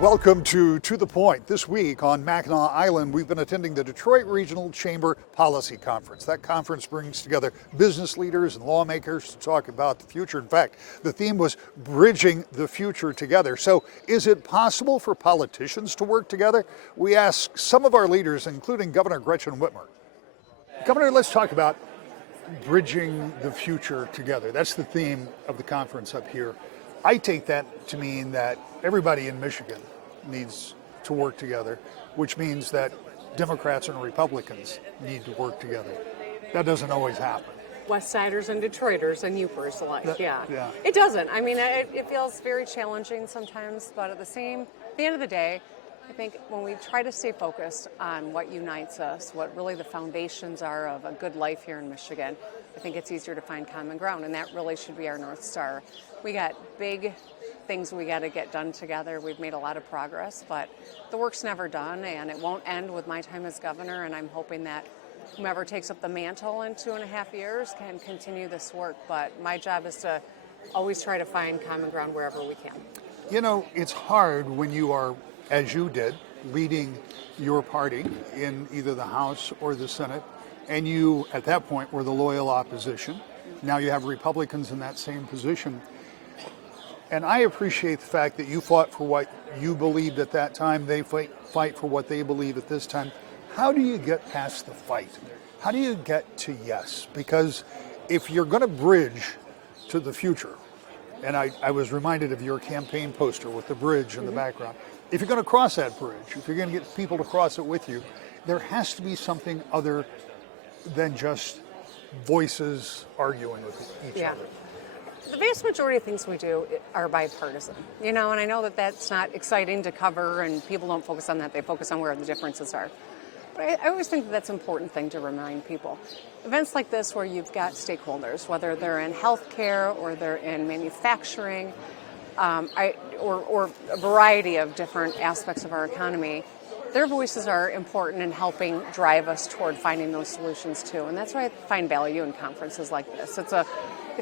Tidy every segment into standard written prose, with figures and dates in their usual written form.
Welcome to the Point. This week on Mackinac Island, we've been attending the Detroit Regional Chamber Policy Conference. That conference brings together business leaders and lawmakers to talk about the future. In fact, the theme was bridging the future together. So is it possible for politicians to work together? We asked some of our leaders, including Governor Gretchen Whitmer. Governor, let's talk about bridging the future together. That's the theme of the conference up here. I take that to mean that everybody in Michigan needs to work together, which means that Democrats and Republicans need to work together. That doesn't always happen. West Siders and Detroiters and Yoopers alike, yeah. It doesn't. I mean, it feels very challenging sometimes, but at the end of the day, I think when we try to stay focused on what unites us, what really the foundations are of a good life here in Michigan, I think it's easier to find common ground, and that really should be our North Star. We got big things we got to get done together. We've made a lot of progress, but the work's never done, and it won't end with my time as governor, and I'm hoping that whomever takes up the mantle in 2.5 years can continue this work, but my job is to always try to find common ground wherever we can. You know, it's hard when you are, as you did, leading your party in either the House or the Senate, and you, at that point, were the loyal opposition. Now you have Republicans in that same position. And I appreciate the fact that you fought for what you believed at that time. They fight for what they believe at this time. How do you get past the fight? How do you get to yes? Because if you're going to bridge to the future, and I was reminded of your campaign poster with the bridge in the background. If you're going to cross that bridge, if you're going to get people to cross it with you, there has to be something other than just voices arguing with each other. The vast majority of things we do are bipartisan, and I know that that's not exciting to cover, and people don't focus on that. They focus on where the differences are. But I always think that that's an important thing to remind people. Events like this where you've got stakeholders, whether they're in healthcare or they're in manufacturing, or a variety of different aspects of our economy, their voices are important in helping drive us toward finding those solutions too. And that's why I find value in conferences like this. It's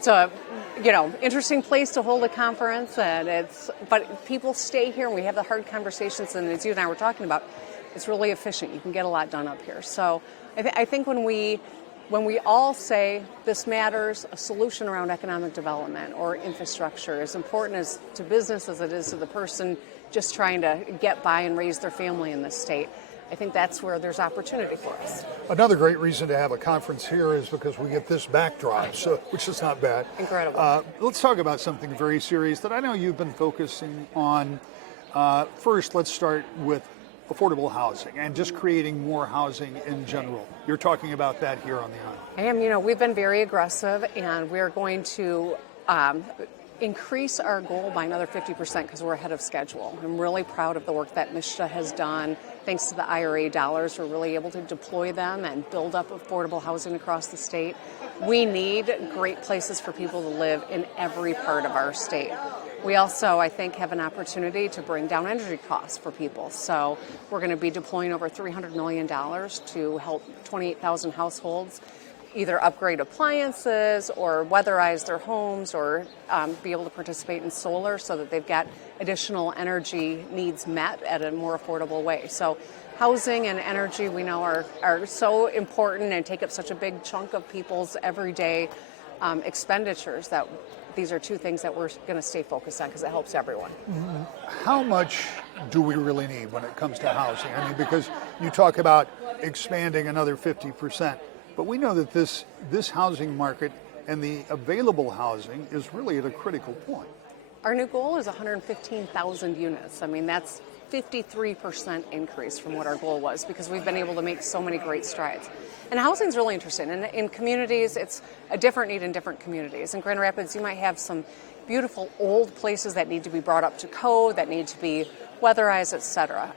a interesting place to hold a conference, but people stay here and we have the hard conversations, and as you and I were talking about, it's really efficient. You can get a lot done up here. So I think when we all say this matters, a solution around economic development or infrastructure, as important as to business as it is to the person just trying to get by and raise their family in this state, I think that's where there's opportunity for us. Another great reason to have a conference here is because we get this backdrop, which is not bad. Incredible. Let's talk about something very serious that I know you've been focusing on. First, let's start with affordable housing and just creating more housing in general. You're talking about that here on the island. I am. We've been very aggressive, and we're going to increase our goal by another 50% because we're ahead of schedule. I'm really proud of the work that MSHDA has done. Thanks to the IRA dollars, we're really able to deploy them and build up affordable housing across the state. We need great places for people to live in every part of our state. We also, I think, have an opportunity to bring down energy costs for people. So we're going to be deploying over $300 million to help 28,000 households either upgrade appliances or weatherize their homes or be able to participate in solar so that they've got additional energy needs met at a more affordable way. So housing and energy, we know, are so important and take up such a big chunk of people's everyday expenditures that these are two things that we're going to stay focused on because it helps everyone. How much do we really need when it comes to housing? I mean, because you talk about expanding another 50%, but we know that this housing market and the available housing is really at a critical point. Our new goal is 115,000 units. I mean, that's 53% increase from what our goal was because we've been able to make so many great strides. And housing is really interesting. And in communities, it's a different need in different communities. In Grand Rapids, you might have some beautiful old places that need to be brought up to code, that need to be weatherized, et cetera.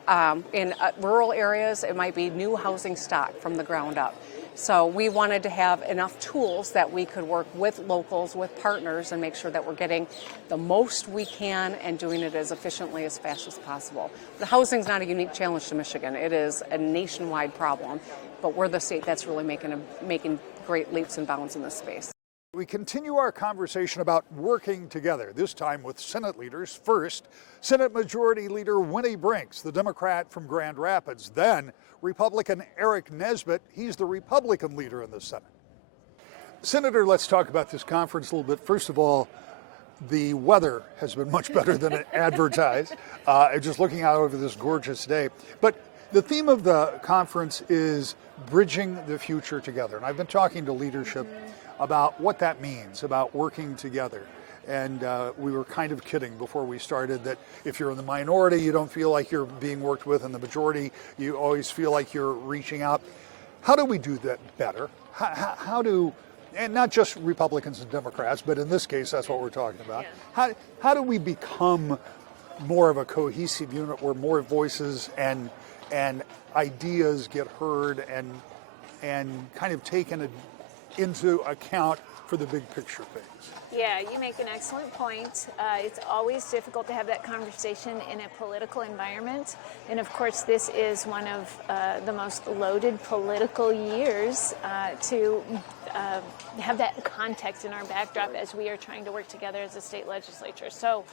In rural areas, it might be new housing stock from the ground up. So we wanted to have enough tools that we could work with locals, with partners, and make sure that we're getting the most we can and doing it as efficiently as fast as possible. The housing's not a unique challenge to Michigan. It is a nationwide problem, but we're the state that's really making great leaps and bounds in this space. We continue our conversation about working together, this time with Senate leaders. First, Senate Majority Leader Winnie Brinks, the Democrat from Grand Rapids. Then, Republican Eric Nesbitt, he's the Republican leader in the Senate. Senator, let's talk about this conference a little bit. First of all, the weather has been much better than advertised. Just looking out over this gorgeous day. But the theme of the conference is bridging the future together. And I've been talking to leadership about what that means, about working together. And we were kind of kidding before we started that if you're in the minority, you don't feel like you're being worked with. In the majority, you always feel like you're reaching out. How do we do that better? How do, and not just Republicans and Democrats, but in this case, that's what we're talking about. Yeah. How do we become more of a cohesive unit where more voices and ideas get heard and kind of taken into account for the big picture things? Yeah, you make an excellent point. It's always difficult to have that conversation in a political environment. And of course, this is one of the most loaded political years to have that context in our backdrop as we are trying to work together as a state legislature. So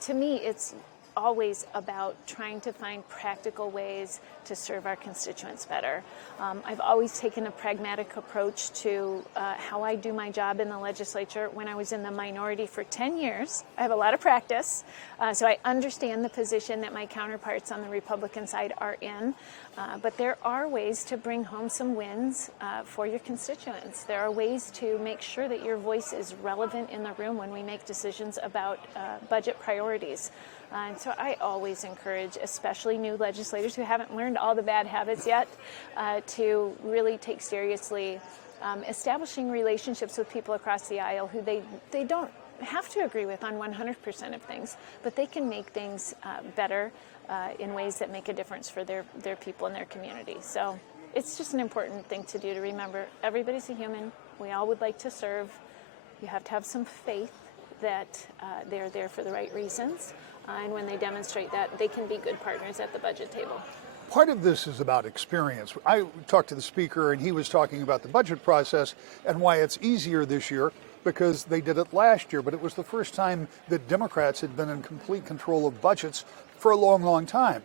to me, it's always about trying to find practical ways to serve our constituents better. I've always taken a pragmatic approach to how I do my job in the legislature. When I was in the minority for 10 years, I have a lot of practice, so I understand the position that my counterparts on the Republican side are in. But there are ways to bring home some wins for your constituents. There are ways to make sure that your voice is relevant in the room when we make decisions about budget priorities. And so I always encourage, especially new legislators who haven't learned all the bad habits yet, to really take seriously establishing relationships with people across the aisle who they don't have to agree with on 100% of things, but they can make things better in ways that make a difference for their people and their community. So it's just an important thing to do, to remember everybody's a human. We all would like to serve. You have to have some faith that they're there for the right reasons. And when they demonstrate that, they can be good partners at the budget table. Part of this is about experience. I talked to the speaker, and he was talking about the budget process and why it's easier this year because they did it last year, but it was the first time that Democrats had been in complete control of budgets for a long, long time.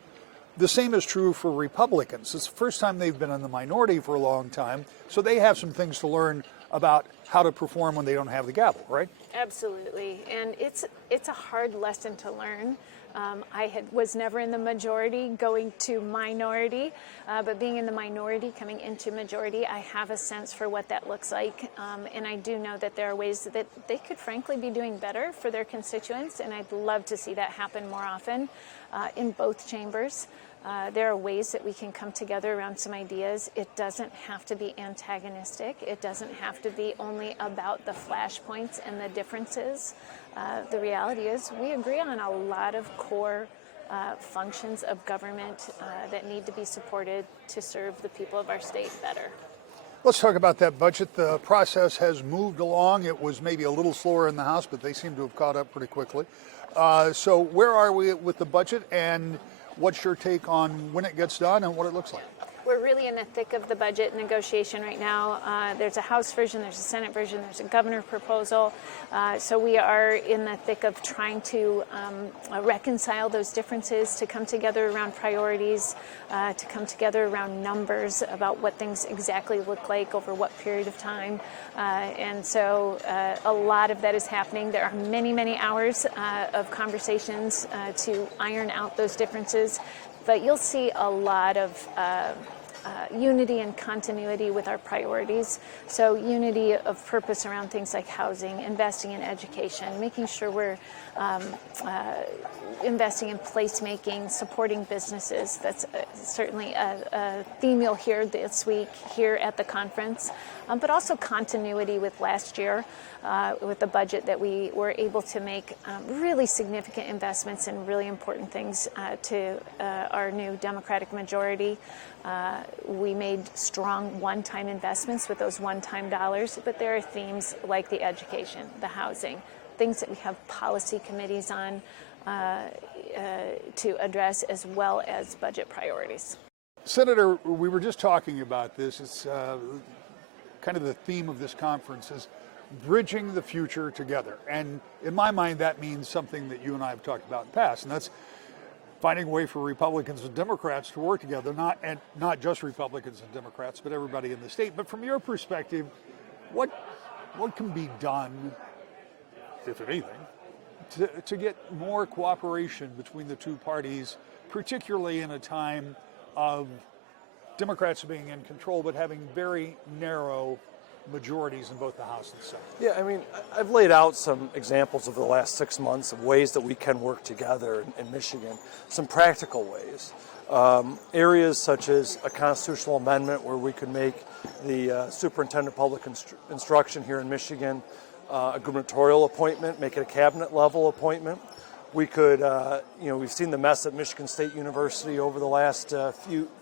The same is true for Republicans. It's the first time they've been in the minority for a long time, so they have some things to learn about how to perform when they don't have the gavel, right? Absolutely, and it's a hard lesson to learn. I was never in the majority going to minority, but being in the minority coming into majority, I have a sense for what that looks like, and I do know that there are ways that they could frankly be doing better for their constituents, and I'd love to see that happen more often in both chambers. There are ways that we can come together around some ideas. It doesn't have to be antagonistic. It doesn't have to be only about the flashpoints and the differences. The reality is we agree on a lot of core functions of government that need to be supported to serve the people of our state better. Let's talk about that budget. The process has moved along. It was maybe a little slower in the House, but they seem to have caught up pretty quickly. So where are we with the budget, and what's your take on when it gets done and what it looks like? We're really in the thick of the budget negotiation right now. There's a House version, there's a Senate version, there's a governor proposal. So we are in the thick of trying to reconcile those differences, to come together around priorities, to come together around numbers about what things exactly look like over what period of time. And so a lot of that is happening. There are many, many hours of conversations to iron out those differences. But you'll see a lot of unity and continuity with our priorities. So unity of purpose around things like housing, investing in education, making sure we're investing in placemaking, supporting businesses. That's certainly a theme you'll hear this week here at the conference. But also continuity with last year, with the budget that we were able to make really significant investments in really important things to our new Democratic majority. We made strong one-time investments with those one-time dollars, but there are themes like the education, the housing, things that we have policy committees on to address, as well as budget priorities. Senator, we were just talking about this. It's kind of the theme of this conference is bridging the future together. And in my mind, that means something that you and I have talked about in the past, and that's finding a way for Republicans and Democrats to work together, not just Republicans and Democrats, but everybody in the state. But from your perspective, what can be done, if anything, to get more cooperation between the two parties, particularly in a time of Democrats being in control but having very narrow majorities in both the House and Senate? Yeah, I mean, I've laid out some examples over the last 6 months of ways that we can work together in Michigan, some practical ways. Areas such as a constitutional amendment where we could make the superintendent of public instruction here in Michigan a gubernatorial appointment, make it a cabinet level appointment. We could, we've seen the mess at Michigan State University over the last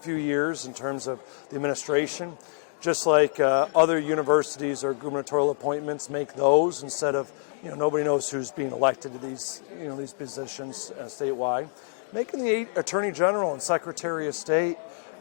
few years in terms of the administration. Just like other universities or gubernatorial appointments, make those instead of, nobody knows who's being elected to these positions statewide. Making the Attorney General and Secretary of State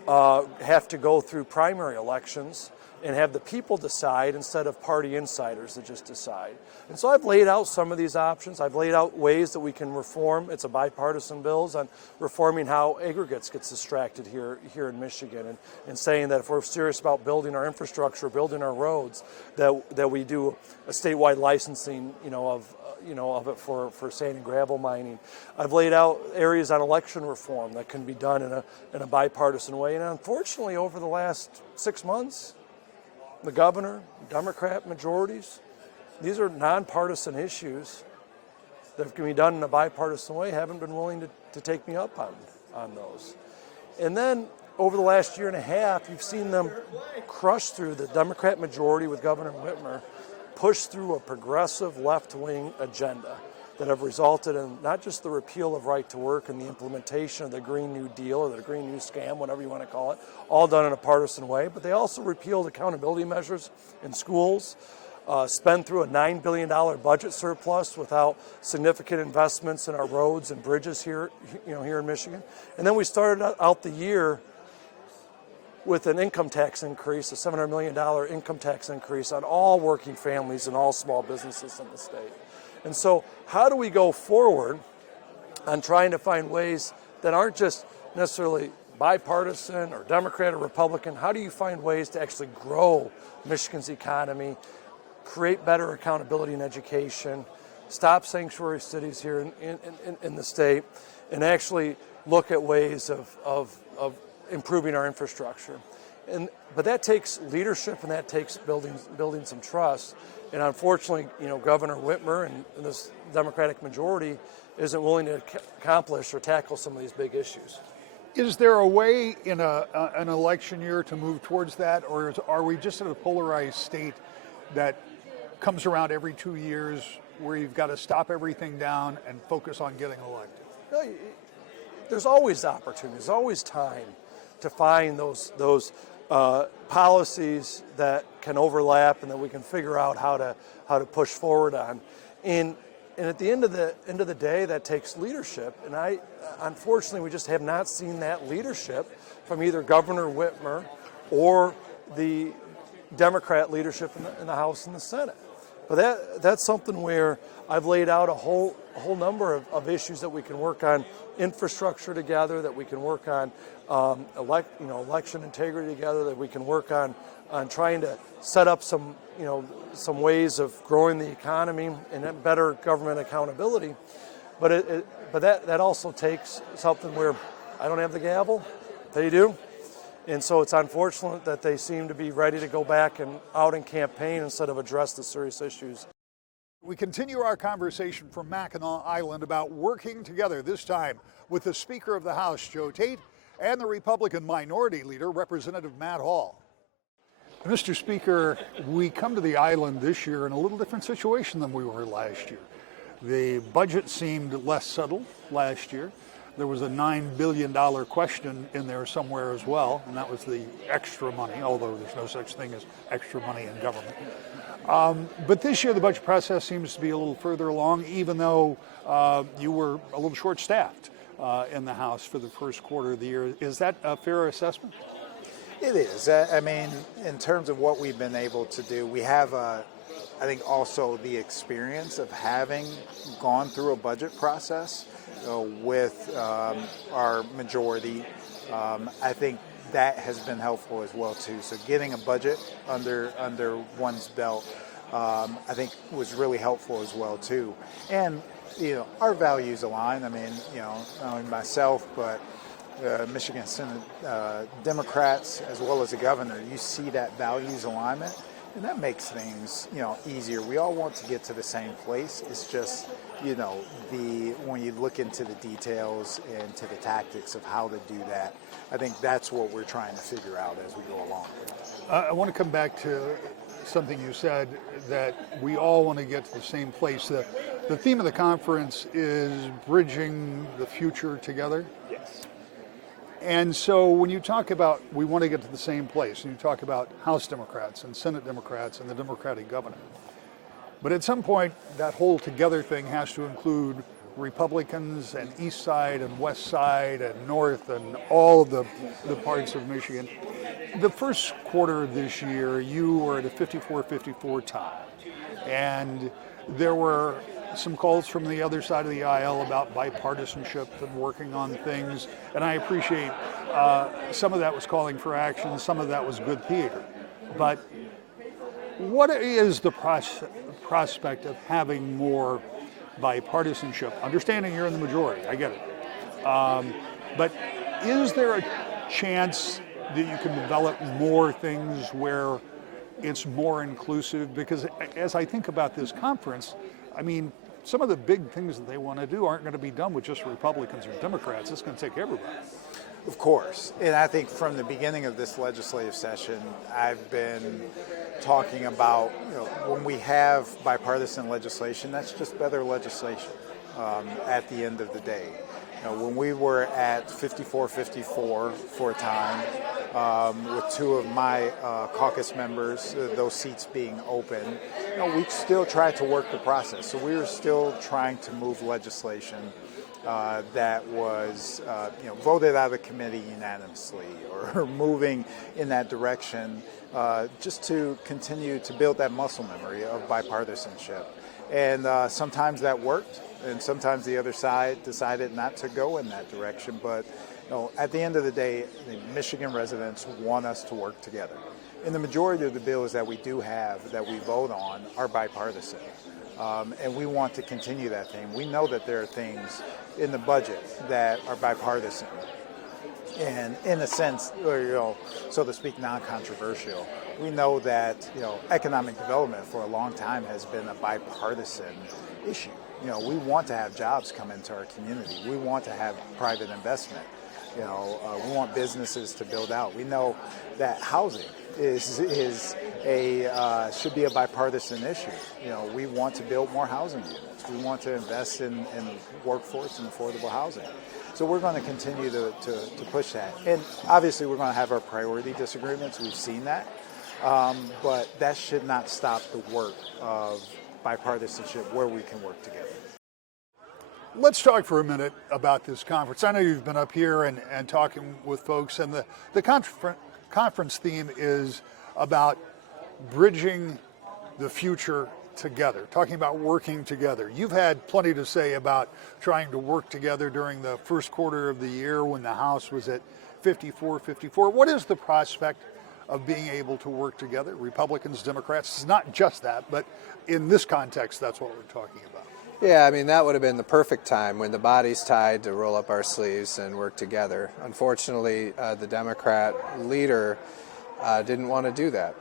have to go through primary elections and have the people decide instead of party insiders that just decide. And so I've laid out some of these options. I've laid out ways that we can reform. It's a bipartisan bills on reforming how aggregates gets distracted here in Michigan, and saying that if we're serious about building our infrastructure, building our roads, that we do a statewide licensing, of it for sand and gravel mining. I've laid out areas on election reform that can be done in a bipartisan way. And unfortunately, over the last 6 months, the governor, Democrat majorities, these are nonpartisan issues that can be done in a bipartisan way, haven't been willing to take me up on those. And then over the last year and a half, you've seen them crush through the Democrat majority with Governor Whitmer, push through a progressive left-wing agenda that have resulted in not just the repeal of right to work and the implementation of the Green New Deal or the Green New Scam, whatever you want to call it, all done in a partisan way, but they also repealed accountability measures in schools, spend through a $9 billion budget surplus without significant investments in our roads and bridges here in Michigan. And then we started out the year with an income tax increase, a $700 million income tax increase on all working families and all small businesses in the state. And so how do we go forward on trying to find ways that aren't just necessarily bipartisan or Democrat or Republican? How do you find ways to actually grow Michigan's economy, create better accountability in education, stop sanctuary cities here in the state, and actually look at ways of improving our infrastructure? But that takes leadership, and that takes building some trust. And unfortunately, Governor Whitmer and this Democratic majority isn't willing to accomplish or tackle some of these big issues. Is there a way in an election year to move towards that, or are we just in a polarized state that comes around every 2 years where you've got to stop everything down and focus on getting elected? No, there's always opportunity. There's always time to find those policies that can overlap and that we can figure out how to push forward on. And at the end of the day, that takes leadership. And unfortunately, we just have not seen that leadership from either Governor Whitmer or the Democrat leadership in the House and the Senate. But that's something where I've laid out a whole number of issues that we can work on, infrastructure together, that we can work on election integrity together, that we can work on trying to set up some ways of growing the economy and better government accountability. But that also takes something where I don't have the gavel, they do. And so it's unfortunate that they seem to be ready to go back and out and campaign instead of address the serious issues. We continue our conversation from Mackinac Island about working together, this time with the Speaker of the House, Joe Tate, and the Republican Minority Leader, Representative Matt Hall. Mr. Speaker, we come to the island this year in a little different situation than we were last year. The budget seemed less subtle last year. There was a $9 billion question in there somewhere as well, and that was the extra money, although there's no such thing as extra money in government. But this year the budget process seems to be a little further along, even though you were a little short-staffed in the House for the first quarter of the year. Is that a fair assessment? It is. I mean, in terms of what we've been able to do, we have, I think, also the experience of having gone through a budget process with our majority. I think that has been helpful as well too. So getting a budget under one's belt, I think, was really helpful as well too. And our values align. I mean, not only myself, but Michigan Senate Democrats, as well as the governor, you see that values alignment, and that makes things easier. We all want to get to the same place. It's just when you look into the details and to the tactics of how to do that, I think that's what we're trying to figure out as we go along. I want to come back to something you said, that we all want to get to the same place. The theme of the conference is bridging the future together. Yes. And so when you talk about we want to get to the same place, and you talk about House Democrats and Senate Democrats and the Democratic governor, but at some point that whole together thing has to include Republicans and East Side and West Side and North and all of the parts of Michigan. The first quarter of this year, you were at a 54-54 tie, and there were some calls from the other side of the aisle about bipartisanship and working on things, and I appreciate some of that was calling for action, some of that was good theater. But what is the prospect of having more bipartisanship? Understanding you're in the majority, I get it. But is there a chance that you can develop more things where it's more inclusive? Because as I think about this conference, I mean, some of the big things that they want to do aren't going to be done with just Republicans or Democrats. It's going to take everybody. Of course. And I think from the beginning of this legislative session, I've been talking about, when we have bipartisan legislation, that's just better legislation at the end of the day. When we were at 54-54 for a time, with two of my caucus members, those seats being open, we still tried to work the process. So we were still trying to move legislation that was voted out of committee unanimously, or moving in that direction, just to continue to build that muscle memory of bipartisanship. And sometimes that worked, and sometimes the other side decided not to go in that direction. But at the end of the day, the Michigan residents want us to work together. And the majority of the bills that we do have, that we vote on, are bipartisan. And we want to continue that thing. We know that there are things in the budget that are bipartisan, and in a sense, so to speak, non-controversial. We know that economic development for a long time has been a bipartisan issue. We want to have jobs come into our community. We want to have private investment. We want businesses to build out. We know that housing should be a bipartisan issue. We want to build more housing units. We want to invest in workforce and affordable housing. So we're going to continue to push that. And obviously we're going to have our priority disagreements. We've seen that. But that should not stop the work of bipartisanship where we can work together. Let's talk for a minute about this conference. I know you've been up here and talking with folks, and the conference theme is about bridging the future together, talking about working together. You've had plenty to say about trying to work together during the first quarter of the year when the House was at 54-54. What is the prospect of being able to work together, Republicans, Democrats? It's not just that, but in this context, that's what we're talking about. Yeah, I mean, that would have been the perfect time when the body's tied to roll up our sleeves and work together. Unfortunately, the Democrat leader didn't want to do that.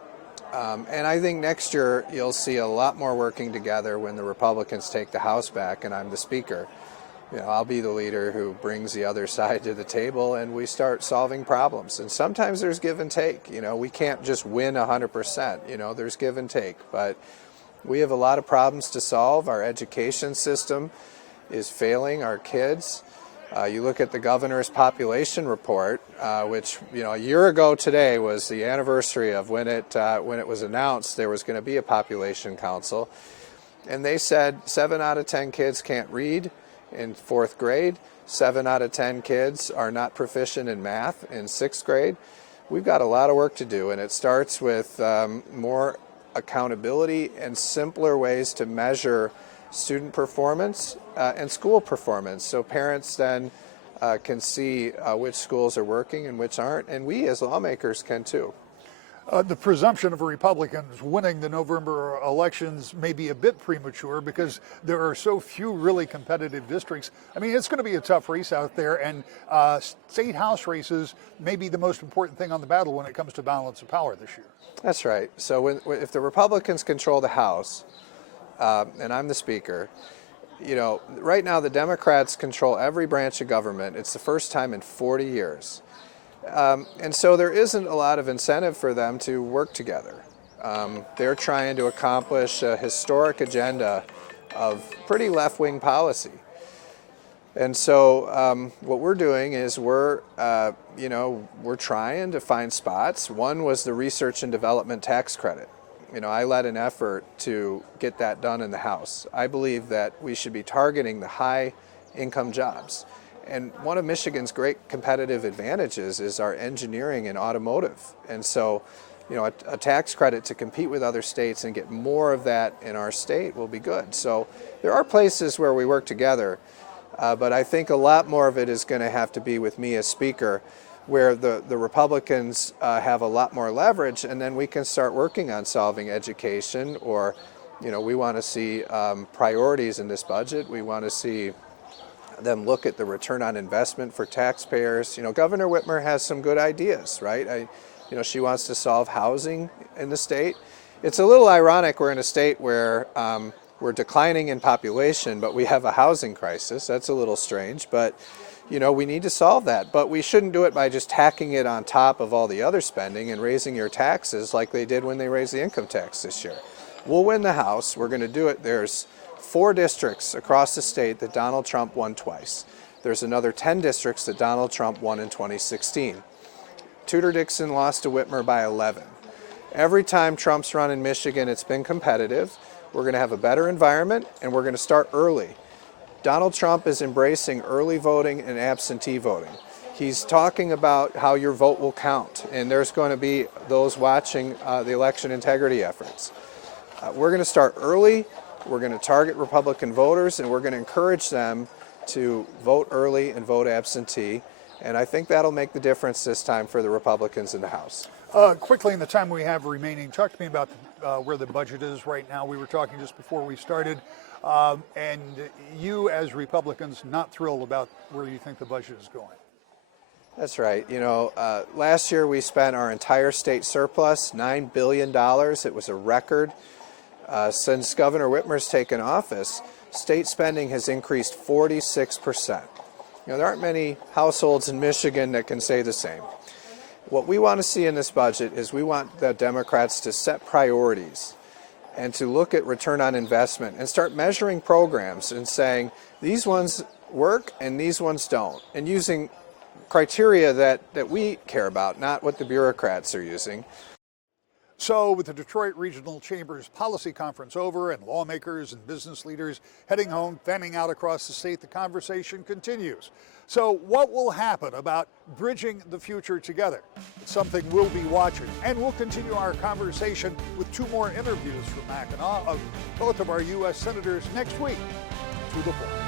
And I think next year you'll see a lot more working together when the Republicans take the House back and I'm the Speaker. I'll be the leader who brings the other side to the table and we start solving problems. And sometimes there's give and take. We can't just win 100%. There's give and take. But we have a lot of problems to solve. Our education system is failing our kids. You look at the governor's population report, which a year ago today was the anniversary of when it was announced there was going to be a population council, and they said 7 out of 10 kids can't read in 4th grade. 7 out of 10 kids are not proficient in math in 6th grade. we've got a lot of work to do, and it starts with more accountability and simpler ways to measure student performance and school performance, so parents then can see which schools are working and which aren't, and we as lawmakers can too. The presumption of Republicans winning the November elections may be a bit premature because there are so few really competitive districts. I mean, it's going to be a tough race out there, and state house races may be the most important thing on the battle when it comes to balance of power this year. That's right. So if the Republicans control the House, and I'm the Speaker, you know, right now the Democrats control every branch of government. It's the first time in 40 years. And so there isn't a lot of incentive for them to work together. They're trying to accomplish a historic agenda of pretty left-wing policy. And so what we're doing is we're trying to find spots. One was the research and development tax credit. You know, I led an effort to get that done in the House. I believe that we should be targeting the high-income jobs. And one of Michigan's great competitive advantages is our engineering and automotive. And so, you know, a tax credit to compete with other states and get more of that in our state will be good. So there are places where we work together, but I think a lot more of it is going to have to be with me as Speaker, where the Republicans have a lot more leverage, and then we can start working on solving education, or, you know, we want to see priorities in this budget. We want to see them look at the return on investment for taxpayers. You know, Governor Whitmer has some good ideas, right? You know, she wants to solve housing in the state. It's a little ironic we're in a state where we're declining in population, but we have a housing crisis. That's a little strange, but you know, we need to solve that. But we shouldn't do it by just tacking it on top of all the other spending and raising your taxes like they did when they raised the income tax this year. We'll win the House. We're going to do it. There's 4 districts across the state that Donald Trump won twice. There's another 10 districts that Donald Trump won in 2016. Tudor-Dixon lost to Whitmer by 11. Every time Trump's run in Michigan, it's been competitive. We're going to have a better environment, and we're going to start early. Donald Trump is embracing early voting and absentee voting. He's talking about how your vote will count, and there's going to be those watching the election integrity efforts. We're going to start early. We're going to target Republican voters, and we're going to encourage them to vote early and vote absentee. And I think that'll make the difference this time for the Republicans in the House. Quickly, in the time we have remaining, talk to me about where the budget is right now. We were talking just before we started, and you as Republicans not thrilled about where you think the budget is going. That's right. You know, last year we spent our entire state surplus, $9 billion. It was a record. Since Governor Whitmer's taken office, state spending has increased 46%. You know, there aren't many households in Michigan that can say the same. What we want to see in this budget is we want the Democrats to set priorities and to look at return on investment and start measuring programs and saying these ones work and these ones don't, and using criteria that we care about, not what the bureaucrats are using. So with the Detroit Regional Chamber's policy conference over and lawmakers and business leaders heading home, fanning out across the state, the conversation continues. So what will happen about bridging the future together? It's something we'll be watching, and we'll continue our conversation with 2 more interviews from Mackinac of both of our U.S. senators next week. To the point.